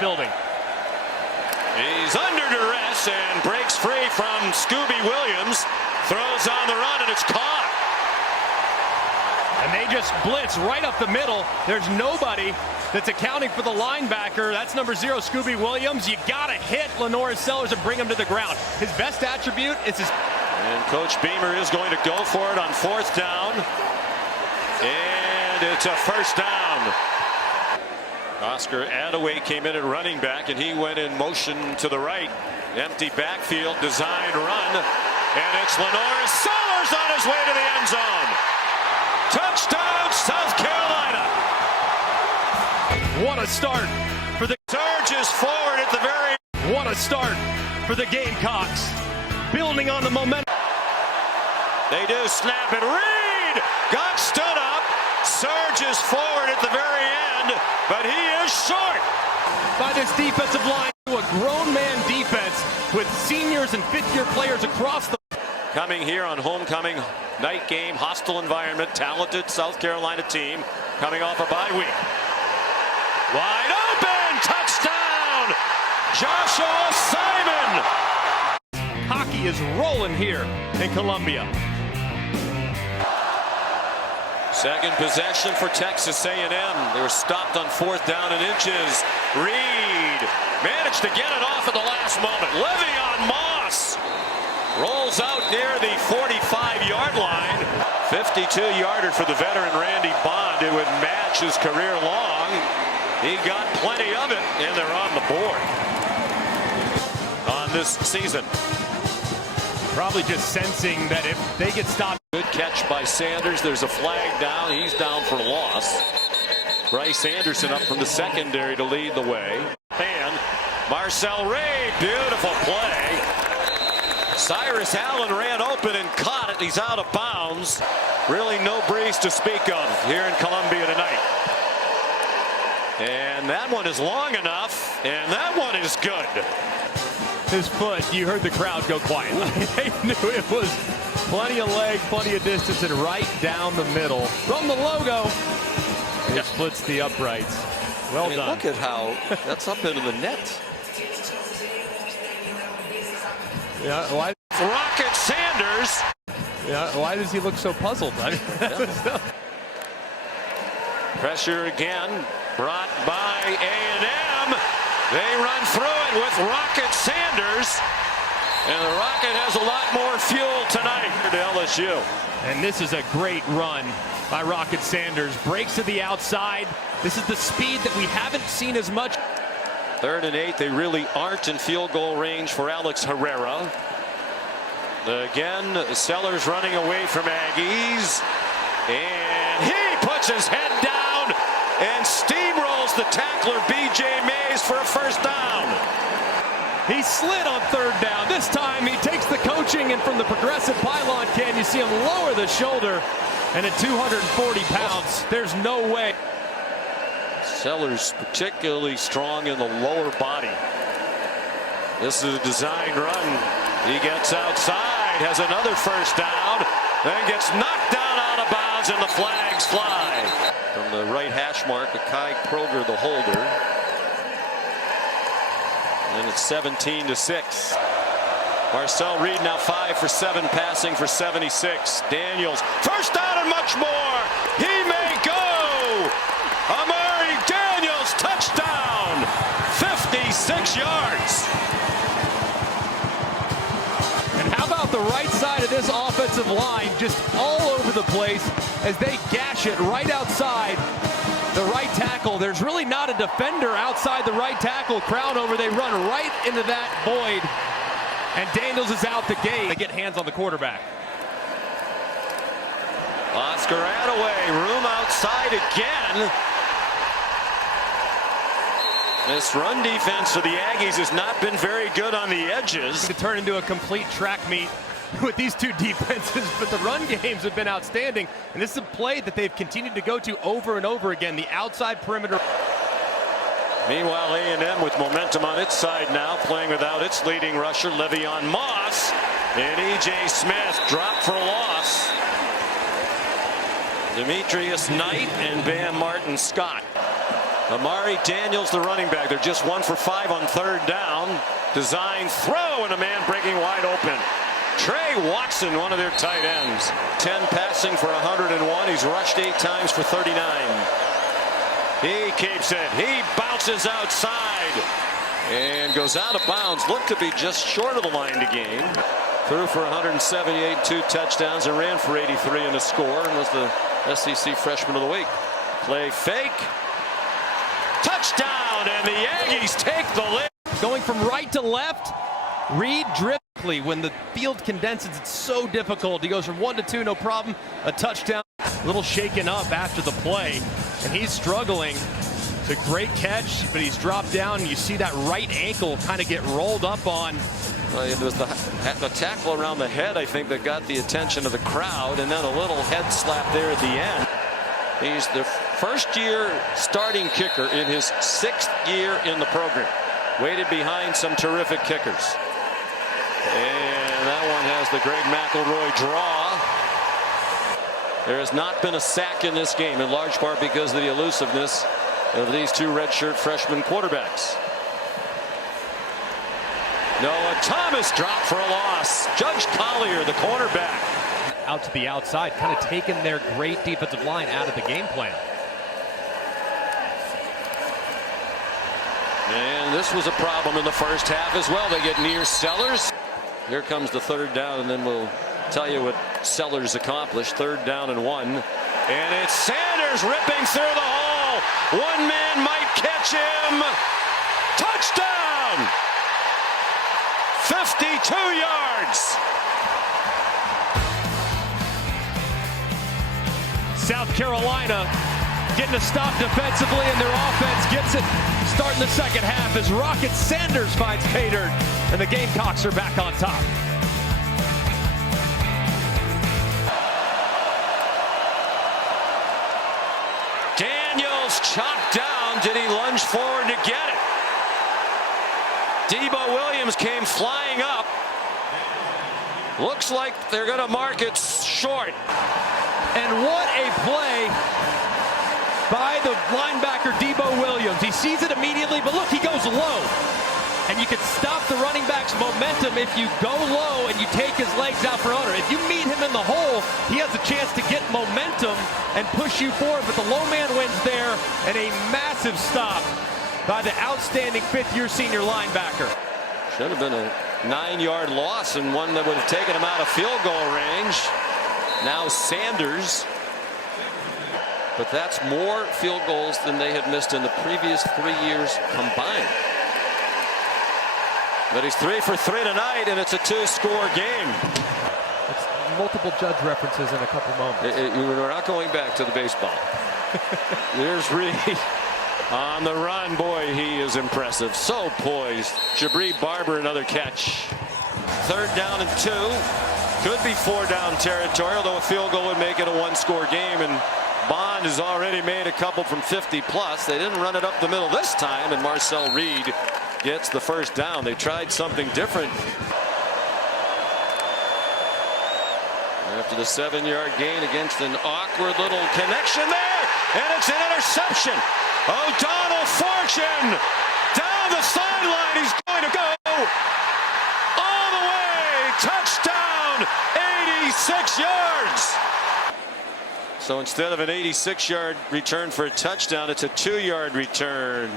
building. He's under duress and breaks free from Scooby Williams. Throws on the run and it's caught. And they just blitz right up the middle. There's nobody that's accounting for the linebacker. That's number 0, Scooby Williams. You gotta hit LaNorris Sellers and bring him to the ground. His best attribute is his... And Coach Beamer is going to go for it on 4th down. And it's a 1st down. Oscar Attaway came in at running back, and he went in motion to the right. Empty backfield, designed run. And it's LaNorris Sellers on his way to the end zone. Touchdown, South Carolina. What a start for the... Surges forward at the very... What a start for the Gamecocks. Building on the momentum. They do snap it. Reed got stood up. Surges forward at the very end, but he is short. By this defensive line, a grown man defense with seniors and 5th-year players across the... Coming here on homecoming night game, hostile environment, talented South Carolina team coming off a bye week. Wide open, touchdown, Joshua Simon. Hockey is rolling here in Columbia. Second possession for Texas A&M. They were stopped on 4th down and inches. Reed managed to get it off at the last moment. Le'Veon Moss rolls out near the 45-yard line. 52-yarder for the veteran Randy Bond. It would match his career long. He got plenty of it, and they're on the board on this season. Probably just sensing that if they get stopped. Good catch by Sanders. There's a flag down. He's down for loss. Bryce Anderson up from the secondary to lead the way. And Marcel Ray, beautiful play. Cyrus Allen ran open and caught it. He's out of bounds. Really no breeze to speak of here in Columbia tonight. And that one is long enough, and that one is good. His foot, you heard the crowd go quiet. They knew it was plenty of leg, plenty of distance, and right down the middle. From the logo, it splits the uprights. Well done. Look at how that's up into the net. Yeah, why? Rocket Sanders. Yeah, why does he look so puzzled? Pressure again, brought by A&M. They run through it with Rocket Sanders. And the Rocket has a lot more fuel tonight to LSU. And this is a great run by Rocket Sanders. Breaks to the outside. This is the speed that we haven't seen as much. 3rd and 8. They really aren't in field goal range for Alex Herrera. Again, Sellers running away from Aggies. And he puts his head down and steamrolls the tackler B.J. Mays for a 1st down. He slid on 3rd down. This time he takes the coaching, and from the progressive pylon can you see him lower the shoulder, and at 240 pounds, there's no way. Sellers particularly strong in the lower body. This is a designed run. He gets outside, has another 1st down, then gets knocked down out of bounds, and the flags fly. From the right hash mark, Akai Kroger, the holder. And it's 17-6. Marcel Reed now 5 for 7, passing for 76. Daniels, 1st down and much more. He may go. Amari Daniels, touchdown. 56 yards. And how about the right side of this offensive line, just all over the place as they gash it right outside the right tackle. There's really not a defender outside the right tackle. Crown over, they run right into that void. And Daniels is out the gate. They get hands on the quarterback. Oscar Attaway, room outside again. This run defense for the Aggies has not been very good on the edges. To turn into a complete track meet with these two defenses, but the run games have been outstanding, and this is a play that they've continued to go to over and over again, the outside perimeter. Meanwhile, A&M with momentum on its side now, playing without its leading rusher, Le'Veon Moss, and E.J. Smith dropped for a loss. Demetrius Knight and Bam Martin Scott. Amari Daniels, the running back. They're just 1 for 5 on third down. Design throw, and a man breaking wide open. Trey Watson, one of their tight ends. 10 passing for 101. He's rushed 8 times for 39. He keeps it. He bounces outside and goes out of bounds. Looked to be just short of the line to gain. Threw for 178, 2 touchdowns, and ran for 83 in a score, and was the SEC Freshman of the Week. Play fake. Touchdown, and the Aggies take the lead. Going from right to left, Reed drifts. When the field condenses, it's so difficult. He goes from 1 to 2, no problem. A touchdown. A little shaken up after the play, and he's struggling. It's a great catch, but he's dropped down. You see that right ankle kind of get rolled up on. It was the tackle around the head, I think, that got the attention of the crowd, and then a little head slap there at the end. He's the first-year starting kicker in his 6th year in the program. Waited behind some terrific kickers. And that one has the Greg McElroy draw. There has not been a sack in this game, in large part because of the elusiveness of these 2 redshirt freshman quarterbacks. Noah Thomas dropped for a loss. Judge Collier, the cornerback. Out to the outside, kind of taking their great defensive line out of the game plan. And this was a problem in the first half as well. They get near Sellers. Here comes the third down, and then we'll tell you what Sellers accomplished. 3rd down and 1. And it's Sanders ripping through the hole. One man might catch him. Touchdown! 52 yards. South Carolina getting a stop defensively, and their offense gets it starting the second half as Rocket Sanders finds pay dirt, and the Gamecocks are back on top. Daniels chopped down. Did he lunge forward to get it? Debo Williams came flying up. Looks like they're going to mark it short. And what a play by the linebacker Debo Williams. He sees it immediately, but look, he goes low. And you can stop the running back's momentum if you go low and you take his legs out for under. If you meet him in the hole, he has a chance to get momentum and push you forward, but the low man wins there, and a massive stop by the outstanding 5th-year senior linebacker. Should have been a 9-yard loss, and one that would have taken him out of field goal range. Now Sanders. But that's more field goals than they had missed in the previous 3 years combined. But he's 3 for 3 tonight, and it's a 2-score game. It's multiple judge references in a couple moments. We're not going back to the baseball. There's Reed on the run. Boy, he is impressive. So poised. Jabri Barber, another catch. 3rd down and 2. Could be 4-down territory, although a field goal would make it a 1-score game. And Bond has already made a couple from 50 plus. They didn't run it up the middle this time, and Marcel Reed gets the 1st down. They tried something different. After the 7-yard gain against an awkward little connection there, and it's an interception. O'Donnell Fortune down the sideline. He's going to go all the way. Touchdown, 86 yards. So instead of an 86-yard return for a touchdown, it's a 2-yard return.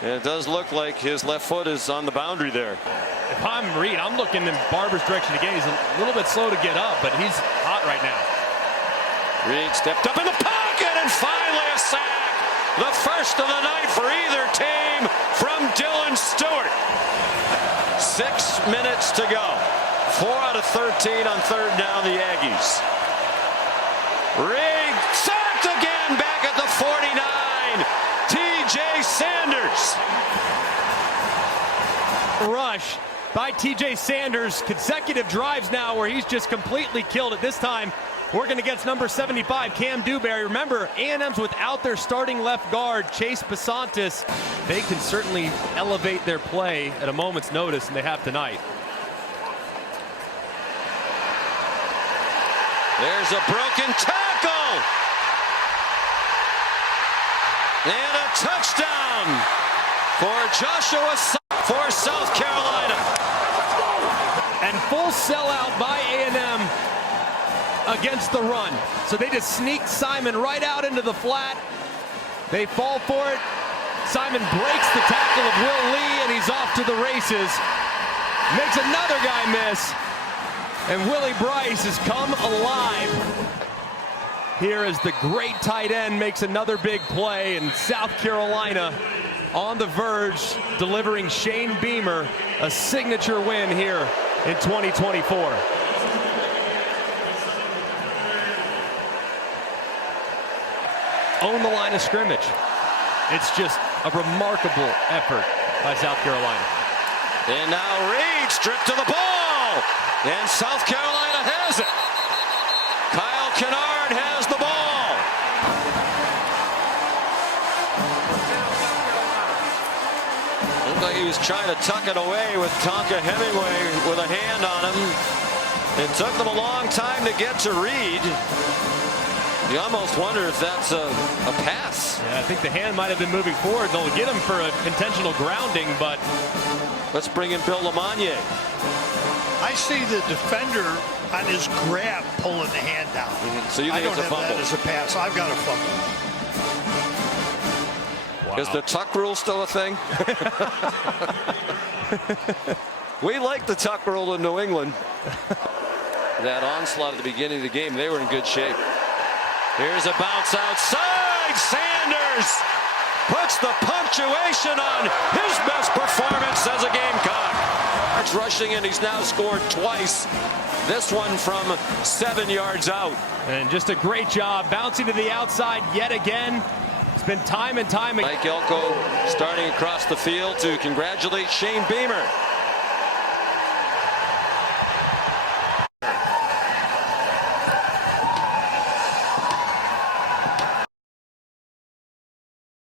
And it does look like his left foot is on the boundary there. If I'm Reed, I'm looking in Barber's direction again. He's a little bit slow to get up, but he's hot right now. Reed stepped up in the pocket, and finally a sack. The first of the night for either team from Dylan Stewart. 6 minutes to go. 4 out of 13 on 3rd down, the Aggies. Reed sacked again back at the 49. TJ Sanders. Rush by TJ Sanders. Consecutive drives now where he's just completely killed it. This time working against number 75, Cam Dewberry. Remember, A&M's without their starting left guard, Chase Basantis. They can certainly elevate their play at a moment's notice, and they have tonight. There's a broken tackle. And a touchdown for Joshua for South Carolina. And full sellout by A&M against the run. So they just sneak Simon right out into the flat. They fall for it. Simon breaks the tackle of Will Lee, and he's off to the races. Makes another guy miss. And Willie Bryce has come alive. Here as the great tight end makes another big play, and South Carolina on the verge, delivering Shane Beamer a signature win here in 2024. Own the line of scrimmage. It's just a remarkable effort by South Carolina. And now Reed stripped to the ball, and South Carolina has it. Kyle Kennard has the ball. Looked like he was trying to tuck it away with Tonka Hemingway with a hand on him. It took them a long time to get to Reed. You almost wonder if that's a pass. Yeah, I think the hand might have been moving forward. They'll get him for an intentional grounding, but let's bring in Bill Lamagna. I see the defender on his grab pulling the hand down. So you think it's a fumble? I don't have that as a pass. I've got a fumble. Wow. Is the tuck rule still a thing? We like the tuck rule in New England. That onslaught at the beginning of the game, they were in good shape. Here's a bounce outside. Sanders puts the punctuation on his best performance as a Gamecock. It's rushing, and he's now scored twice. This one from 7 yards out. And just a great job bouncing to the outside yet again. It's been time and time again. Mike Elko starting across the field to congratulate Shane Beamer.